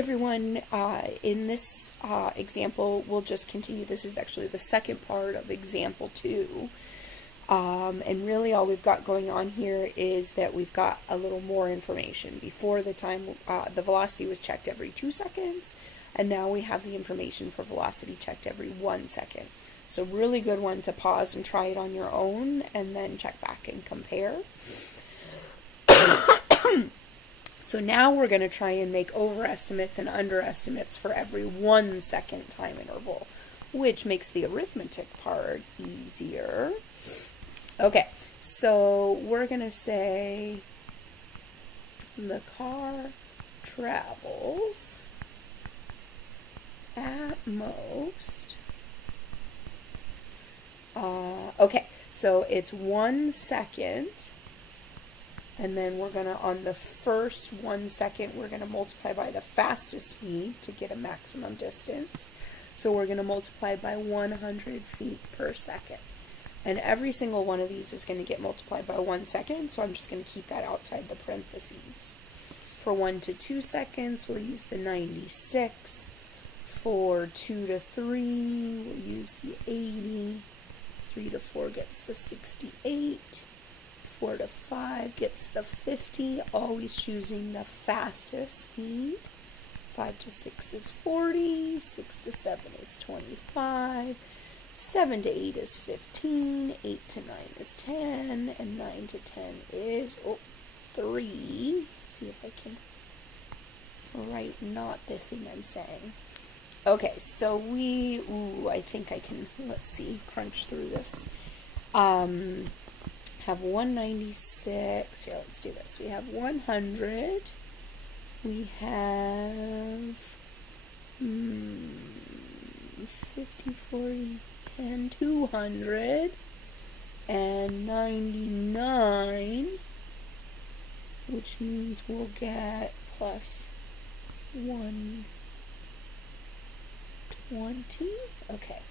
everyone. In this example, we'll just continue. This is actually the second part of example 2. And really all we've got going on here is that we've got a little more information. Before the time, the velocity was checked every 2 seconds, and now we have the information for velocity checked every 1 second. So really good one to pause and try it on your own, and then check back and compare. So now we're going to try and make overestimates and underestimates for every 1 second time interval, which makes the arithmetic part easier. Okay, so we're going to say the car travels at most. Okay, so it's 1 second. And then we're going to, on the first 1 second, we're going to multiply by the fastest speed to get a maximum distance. So we're going to multiply by 100 feet per second. And every single one of these is going to get multiplied by 1 second, so I'm just going to keep that outside the parentheses. For 1 to 2 seconds, we'll use the 96. For 2 to 3, we'll use the 80. 3 to 4 gets the 68. 4 to 5 gets the 50, always choosing the fastest speed. 5 to 6 is 40, 6 to 7 is 25, 7 to 8 is 15, 8 to 9 is 10, and 9 to 10 is 3. Let's see if I can write not the thing I'm saying. Okay, so I think I can, let's see, crunch through this. Have 196, here, let's do this. We have 100, we have 50, 40, 10, 200, and 99, which means we'll get plus 120, okay,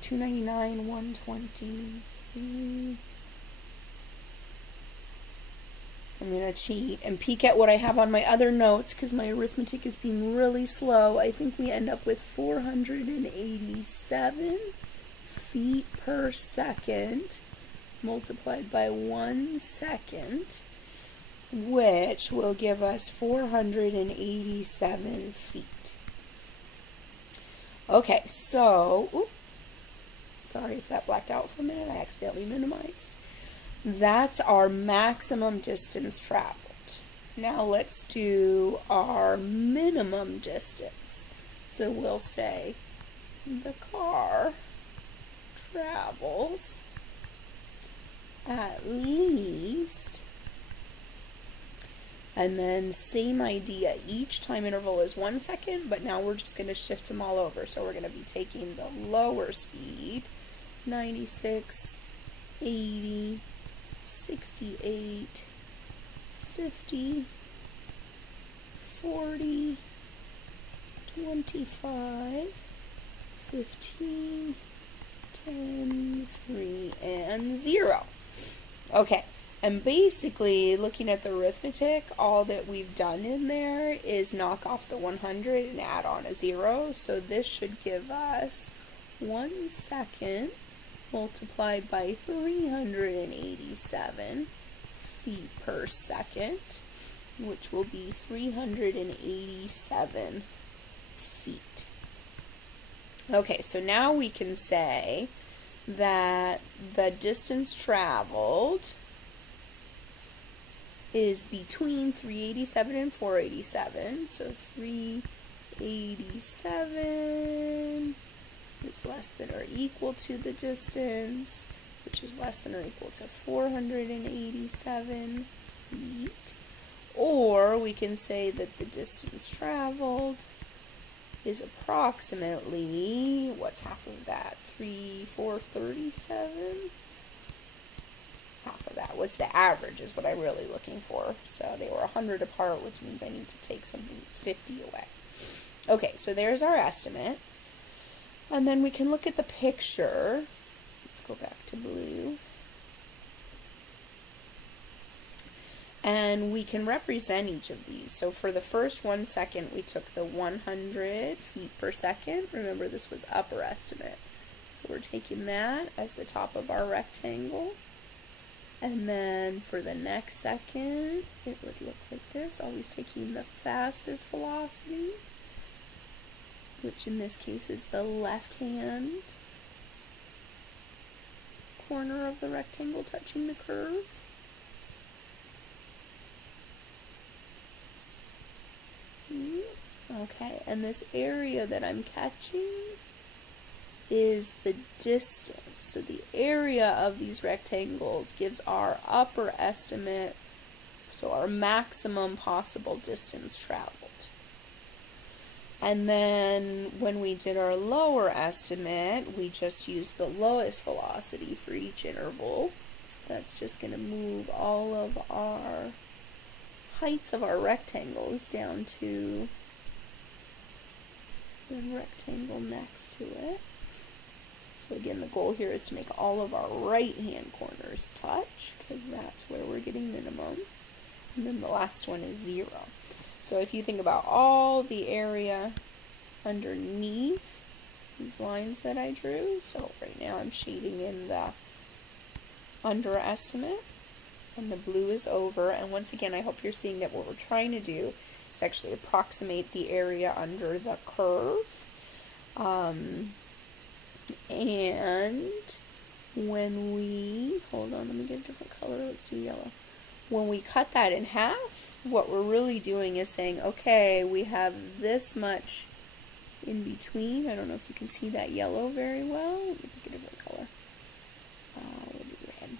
299, 120, I'm going to cheat and peek at what I have on my other notes because my arithmetic is being really slow. I think we end up with 487 feet per second multiplied by 1 second, which will give us 487 feet. Okay, so, sorry if that blacked out for a minute. I accidentally minimized. That's our maximum distance traveled. Now let's do our minimum distance. So we'll say the car travels at least, and then same idea. Each time interval is 1 second, but now we're just going to shift them all over. So we're going to be taking the lower speed, 96, 80, 68, 50, 40, 25, 15, 10, 3, and 0. Okay, and basically, looking at the arithmetic, all that we've done in there is knock off the 100 and add on a 0. So this should give us 1 second multiplied by 387 feet per second, which will be 387 feet. Okay, so now we can say that the distance traveled is between 387 and 487, so 387 is less than or equal to the distance, which is less than or equal to 487 feet. Or we can say that the distance traveled is approximately, what's half of that? 437? Half of that. What's the average is what I'm really looking for. So they were 100 apart, which means I need to take something that's 50 away. Okay, so there's our estimate. And then we can look at the picture. Let's go back to blue. And we can represent each of these. So for the first 1 second, we took the 100 feet per second. Remember, this was upper estimate. So we're taking that as the top of our rectangle. And then for the next second, it would look like this, always taking the fastest velocity, which in this case is the left-hand corner of the rectangle touching the curve. Okay, and this area that I'm catching is the distance. So the area of these rectangles gives our upper estimate, so our maximum possible distance traveled. And then when we did our lower estimate, we just used the lowest velocity for each interval. So that's just going to move all of our heights of our rectangles down to the rectangle next to it. So again, the goal here is to make all of our right-hand corners touch, because that's where we're getting minimums. And then the last one is 0. So if you think about all the area underneath these lines that I drew, so right now I'm shading in the underestimate, and the blue is over. And once again, I hope you're seeing that what we're trying to do is actually approximate the area under the curve. And when we, hold on, let me get a different color, let's do yellow. When we cut that in half, what we're really doing is saying, okay, we have this much in between. I don't know if you can see that yellow very well. Let me pick a different color. We'll do red.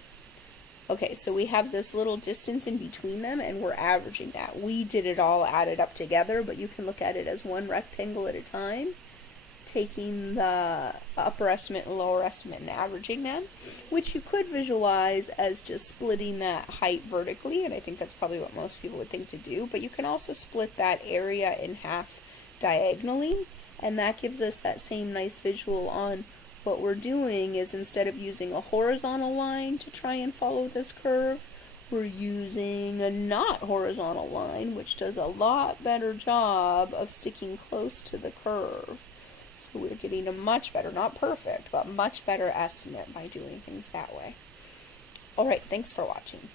Okay, so we have this little distance in between them, and we're averaging that. We did it all added up together, but you can look at it as one rectangle at a time, taking the upper estimate and lower estimate and averaging them, which you could visualize as just splitting that height vertically, and I think that's probably what most people would think to do, but you can also split that area in half diagonally, and that gives us that same nice visual on what we're doing is instead of using a horizontal line to try and follow this curve, we're using a not horizontal line, which does a lot better job of sticking close to the curve. So we're getting a much better, not perfect, but much better estimate by doing things that way. Alright, thanks for watching.